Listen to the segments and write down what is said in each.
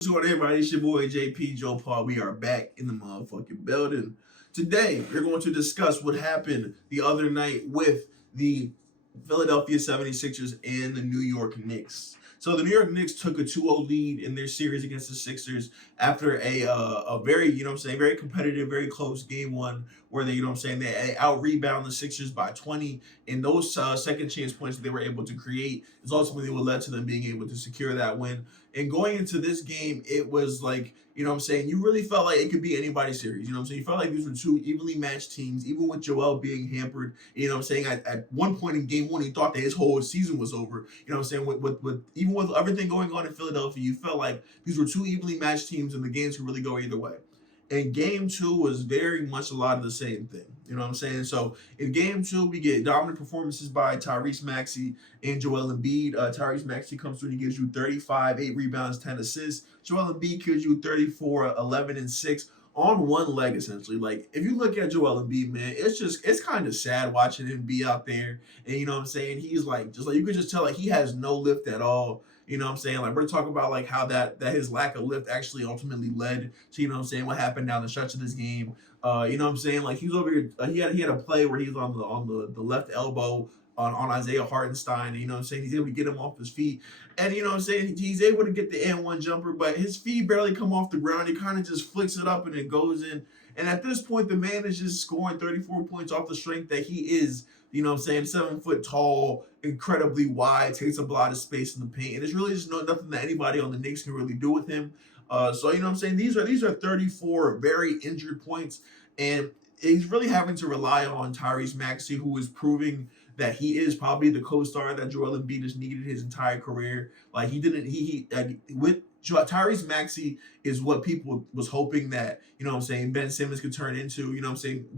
What's going on, everybody? It's your boy JP Joe Paul. We are back in the motherfucking building. Today, we're going to discuss what happened the other night with the Philadelphia 76ers and the New York Knicks. So the New York Knicks took a 2-0 lead in their series against the Sixers after a very, very competitive, very close game one where they out rebound the Sixers by 20. And those second chance points that they were able to create is ultimately what led to them being able to secure that win. And going into this game, it was like, you really felt like it could be anybody's series. You felt like these were two evenly matched teams, even with Joel being hampered. At one point in game one, he thought that his whole season was over. With even with everything going on in Philadelphia, you felt like these were two evenly matched teams and the games could really go either way. And game two was very much a lot of the same thing. You know what I'm saying? So in game two, we get dominant performances by Tyrese Maxey and Joel Embiid. Tyrese Maxey comes through and he gives you 35, 8 rebounds, 10 assists. Joel Embiid gives you 34, 11, and 6 on one leg, essentially. Like, if you look at Joel Embiid, man, it's kind of sad watching him be out there. And you know what I'm saying? He's like, you could just tell, like, he has no lift at all. You know what I'm saying? Like, we're talking about like how that his lack of lift actually ultimately led to, what happened down the stretch of this game. You know what I'm saying? Like, he's over here, he had a play where he was on the left elbow on Isaiah Hartenstein. And, you know what I'm saying? He's able to get him off his feet. And you know what I'm saying? He's able to get the N1 jumper, but his feet barely come off the ground. He kind of just flicks it up and it goes in. And at this point, the man is just scoring 34 points off the strength that he is, 7 foot tall, incredibly wide, takes up a lot of space in the paint. And there's really just nothing that anybody on the Knicks can really do with him. So, these are 34 very injured points. And he's really having to rely on Tyrese Maxey, who is proving that he is probably the co-star that Joel Embiid has needed his entire career. Like, with Tyrese Maxey is what people was hoping that, Ben Simmons could turn into,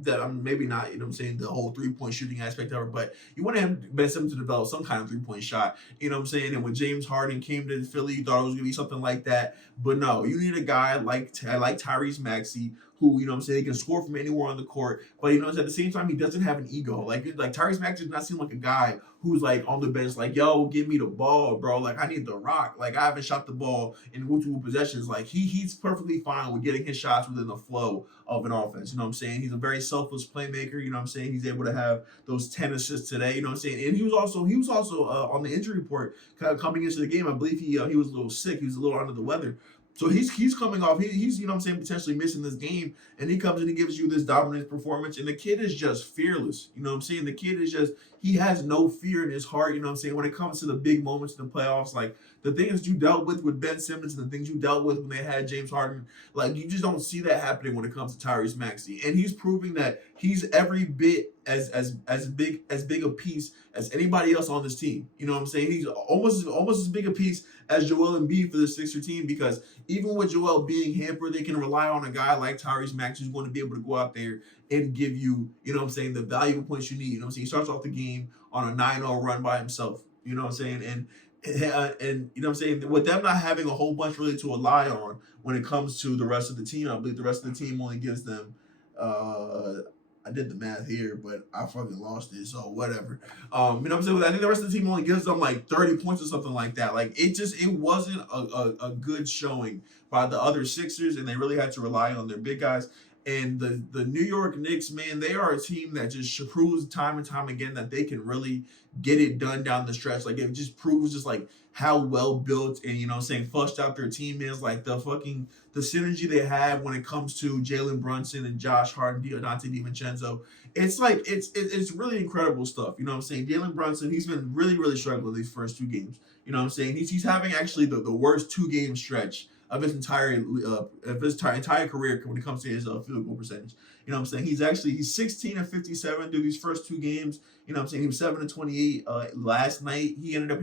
that maybe not, the whole three-point shooting aspect of it, but you want to have Ben Simmons to develop some kind of three-point shot, and when James Harden came to Philly, you thought it was going to be something like that, but no, you need a guy like Tyrese Maxey who, he can score from anywhere on the court, but, at the same time, he doesn't have an ego. Like Tyrese Maxey does not seem like a guy who's like on the bench, like, yo, give me the ball, bro. Like, I need the rock. Like, I haven't shot the ball in multiple possessions. Like, he's perfectly fine with getting his shots within the flow of an offense. You know what I'm saying? He's a very selfless playmaker. You know what I'm saying? He's able to have those 10 assists today. You know what I'm saying? And he was also on the injury report kind of coming into the game. I believe he was a little sick. He was a little under the weather. So he's coming off. He's potentially missing this game, and he comes in and gives you this dominant performance. And the kid is just fearless. You know what I'm saying? The kid is just he has no fear in his heart. You know what I'm saying? When it comes to the big moments in the playoffs, like the things you dealt with Ben Simmons and the things you dealt with when they had James Harden, like you just don't see that happening when it comes to Tyrese Maxey. And he's proving that he's every bit as big a piece as anybody else on this team. You know what I'm saying? He's almost as big a piece as Joel Embiid for the Sixer team, because even with Joel being hampered, they can rely on a guy like Tyrese Maxey who's going to be able to go out there and give you, the valuable points you need. You know what I'm saying? He starts off the game on a 9-0 run by himself. You know what I'm saying? And you know what I'm saying? With them not having a whole bunch really to rely on when it comes to the rest of the team, I believe the rest of the team only gives them I did the math here, but I fucking lost it, so whatever. You know what I'm saying? I think the rest of the team only gives them like 30 points or something like that. Like it wasn't a good showing by the other Sixers, and they really had to rely on their big guys. And the New York Knicks, man, they are a team that just proves time and time again that they can really get it done down the stretch. Like it just proves just like how well built and flushed out their team is. Like the synergy they have when it comes to Jalen Brunson and Josh Hart and Dante DiVincenzo. It's like it's really incredible stuff. You know what I'm saying? Jalen Brunson, he's been really, really struggling these first two games. You know what I'm saying? He's having actually the worst 2-game stretch of his entire career when it comes to his field goal percentage. You know what I'm saying? He's 16 and 57 through these first two games. You know what I'm saying? He was 7 and 28 last night. He ended up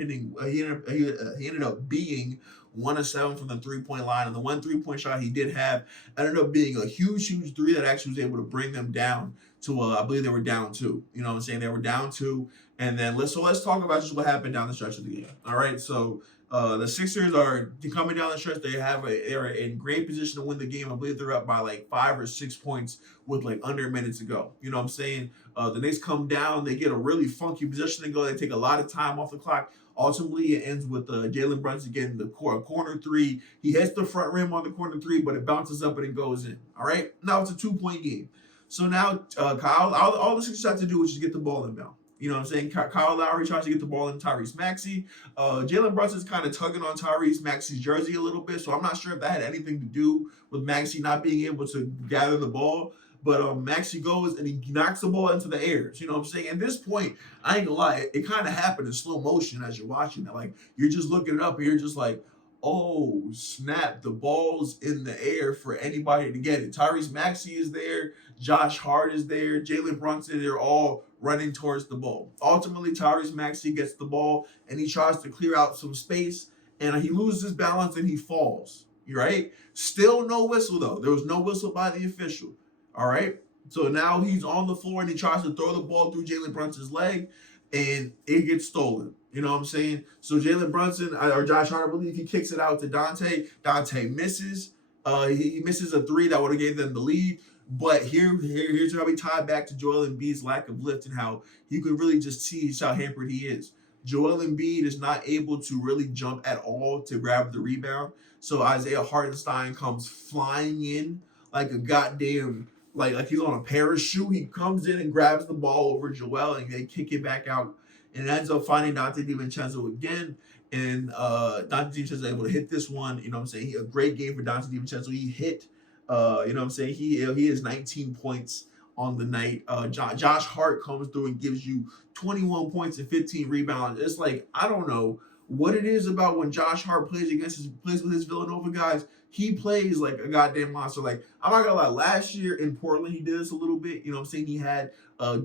being 1 of 7 from the 3-point line, and the one 3-point shot he did have ended up being a huge three that actually was able to bring them down to I believe they were down 2. You know what I'm saying? They were down 2, and then let's talk about just what happened down the stretch of the game. All right, so. The Sixers are coming down the stretch. They're in great position to win the game. I believe they're up by like 5 or 6 points with like under a minute to go. You know what I'm saying? The Knicks come down. They get a really funky position to go. They take a lot of time off the clock. Ultimately, it ends with Jalen Brunson getting the corner three. He hits the front rim on the corner three, but it bounces up and it goes in. All right, now it's a 2-point game. So now Kyle, all the Sixers have to do is just get the ball inbound. You know what I'm saying? Kyle Lowry tries to get the ball in Tyrese Maxey. Jalen Brunson's kind of tugging on Tyrese Maxey's jersey a little bit, so I'm not sure if that had anything to do with Maxey not being able to gather the ball. But Maxey goes and he knocks the ball into the air. So, you know what I'm saying? At this point, I ain't gonna lie, it kind of happened in slow motion as you're watching it. Like, you're just looking it up and you're just like, oh, snap, the ball's in the air for anybody to get it. Tyrese Maxey is there, Josh Hart is there, Jalen Brunson, they're all running towards the ball. Ultimately, Tyrese Maxey gets the ball and he tries to clear out some space and he loses his balance and he falls. Right? Still no whistle though. There was no whistle by the official. All right. So now he's on the floor and he tries to throw the ball through Jalen Brunson's leg and it gets stolen. You know what I'm saying? So Jalen Brunson or Josh Hart, I believe, he kicks it out to Dante. Dante misses. He misses a three that would have gave them the lead. But here's how we tie back to Joel Embiid's lack of lift and how you could really just see how hampered he is. Joel Embiid is not able to really jump at all to grab the rebound. So Isaiah Hartenstein comes flying in like a goddamn like he's on a parachute. He comes in and grabs the ball over Joel and they kick it back out and ends up finding Dante DiVincenzo again. And Dante DiVincenzo is able to hit this one. You know what I'm saying? A great game for Dante DiVincenzo. He hit, you know what I'm saying? He has 19 points on the night. Josh Hart comes through and gives you 21 points and 15 rebounds. It's like, I don't know what it is about when Josh Hart plays with his Villanova guys. He plays like a goddamn monster. Like, I'm not gonna lie, last year in Portland, he did this a little bit. You know what I'm saying? He had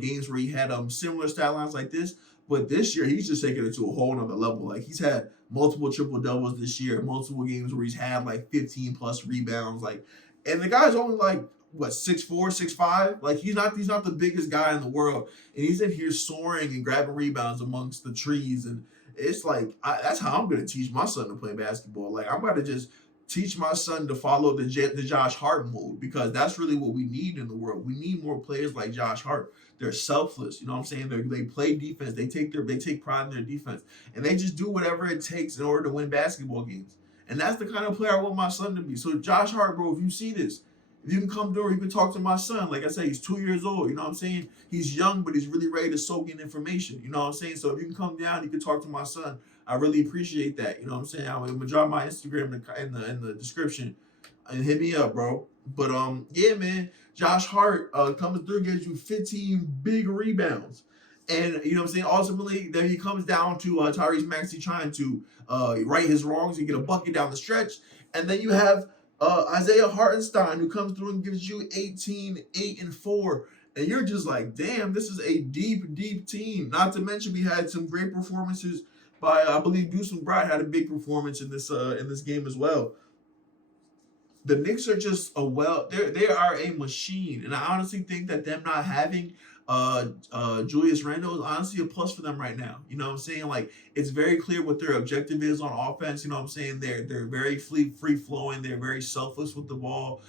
games where he had similar stat lines like this. But this year, he's just taking it to a whole nother level. Like, he's had multiple triple-doubles this year, multiple games where he's had, like, 15-plus rebounds. Like, and the guy's only, like, what, 6'4", 6'5"? Like, he's not the biggest guy in the world. And he's in here soaring and grabbing rebounds amongst the trees. And it's like, that's how I'm going to teach my son to play basketball. Like, I'm about to just teach my son to follow the Josh Hart mode because that's really what we need in the world. We need more players like Josh Hart. They're selfless, you know what I'm saying? They play defense. They take pride in their defense, and they just do whatever it takes in order to win basketball games. And that's the kind of player I want my son to be. So Josh Hart, bro, if you see this, if you can come through, you can talk to my son. Like I said, he's 2 years old. You know what I'm saying? He's young, but he's really ready to soak in information. You know what I'm saying? So if you can come down, you can talk to my son. I really appreciate that. You know what I'm saying? I'm gonna drop my Instagram in the description and hit me up, bro. But yeah, man. Josh Hart comes through, gives you 15 big rebounds. And, you know what I'm saying, ultimately, then he comes down to Tyrese Maxey trying to right his wrongs and get a bucket down the stretch. And then you have Isaiah Hartenstein who comes through and gives you 18, 8, and 4. And you're just like, damn, this is a deep, deep team. Not to mention we had some great performances by, I believe, Deuce McBride had a big performance in this game as well. The Knicks are just they are a machine, and I honestly think that them not having Julius Randle is honestly a plus for them right now. You know what I'm saying? Like, it's very clear what their objective is on offense. You know what I'm saying? They're very free flowing. They're very selfless with the ball.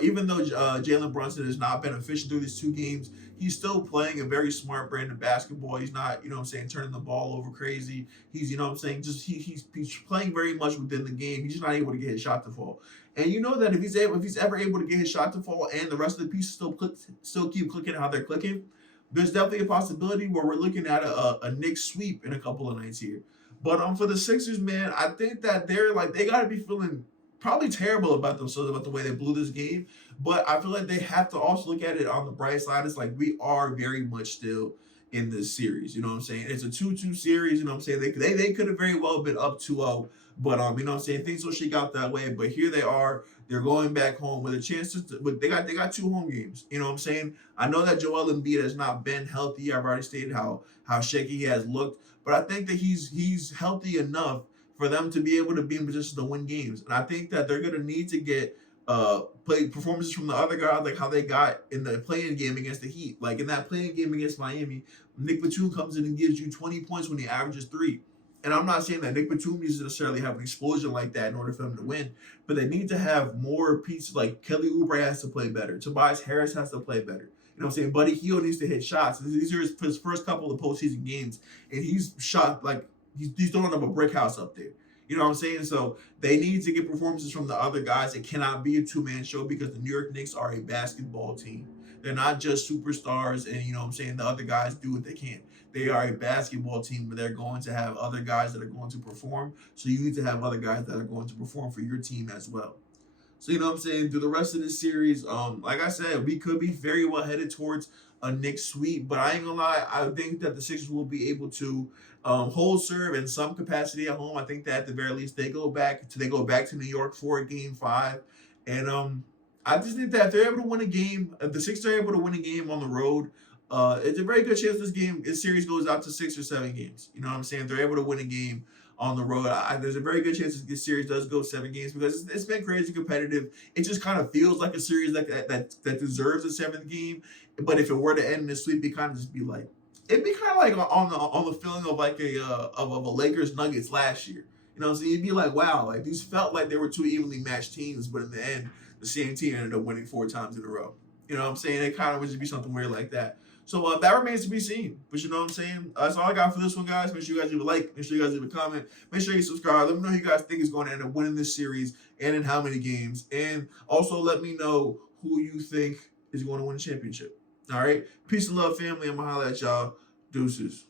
Even though Jalen Brunson has not been efficient through these 2 games, he's still playing a very smart brand of basketball. He's not, you know what I'm saying, turning the ball over crazy. He's, you know what I'm saying, just he's playing very much within the game. He's just not able to get his shot to fall. And you know that if he's ever able to get his shot to fall and the rest of the pieces still keep clicking how they're clicking, there's definitely a possibility where we're looking at a Knicks sweep in a couple of nights here. But for the Sixers, man, I think that they got to be feeling probably terrible about themselves about the way they blew this game. But I feel like they have to also look at it on the bright side. It's like we are very much still in this series. You know what I'm saying? It's a 2-2 series. You know what I'm saying? They could have very well been up 2-0. But you know what I'm saying, things will shake out that way. But here they are. They're going back home with a chance but they got 2 home games. You know what I'm saying? I know that Joel Embiid has not been healthy. I've already stated how shaky he has looked. But I think that he's healthy enough for them to be able to be in position to win games. And I think that they're gonna need to get play performances from the other guys, like how they got in the playing game against the Heat. Like in that playing game against Miami, Nick Batum comes in and gives you 20 points when he averages 3. And I'm not saying that Nick Batum needs to necessarily have an explosion like that in order for them to win, but they need to have more pieces. Like Kelly Oubre has to play better. Tobias Harris has to play better. You know what I'm saying? Buddy Hield needs to hit shots. These are his first couple of postseason games, and he's shot like he's throwing up a brick house up there. You know what I'm saying? So they need to get performances from the other guys. It cannot be a two-man show because the New York Knicks are a basketball team. They're not just superstars and you know what I'm saying, the other guys do what they can. They are a basketball team, but they're going to have other guys that are going to perform. So you need to have other guys that are going to perform for your team as well. So you know what I'm saying? Through the rest of this series, like I said, we could be very well headed towards a Knicks sweep. But I ain't gonna lie, I think that the Sixers will be able to hold serve in some capacity at home. I think that at the very least they go back to New York for a game 5. And I just think that if they're able to win a game, if the Sixers are able to win a game on the road, it's a very good chance this series goes out to 6 or 7 games. You know what I'm saying? If they're able to win a game on the road, there's a very good chance this series does go 7 games because it's been crazy competitive. It just kind of feels like a series that deserves a 7th game. But if it were to end in a sweep, it kind of just be like it'd be kind of like on the feeling of like a Lakers Nuggets last year. You know, so you'd be like, wow, like these felt like they were two evenly matched teams, but in the end, the same team ended up winning 4 times in a row. You know what I'm saying? It kind of would just be something weird like that. So that remains to be seen. But you know what I'm saying? That's all I got for this one, guys. Make sure you guys leave a like. Make sure you guys leave a comment. Make sure you subscribe. Let me know who you guys think is going to end up winning this series and in how many games. And also let me know who you think is going to win the championship. All right? Peace and love, family. I'm going to holler at y'all. Deuces.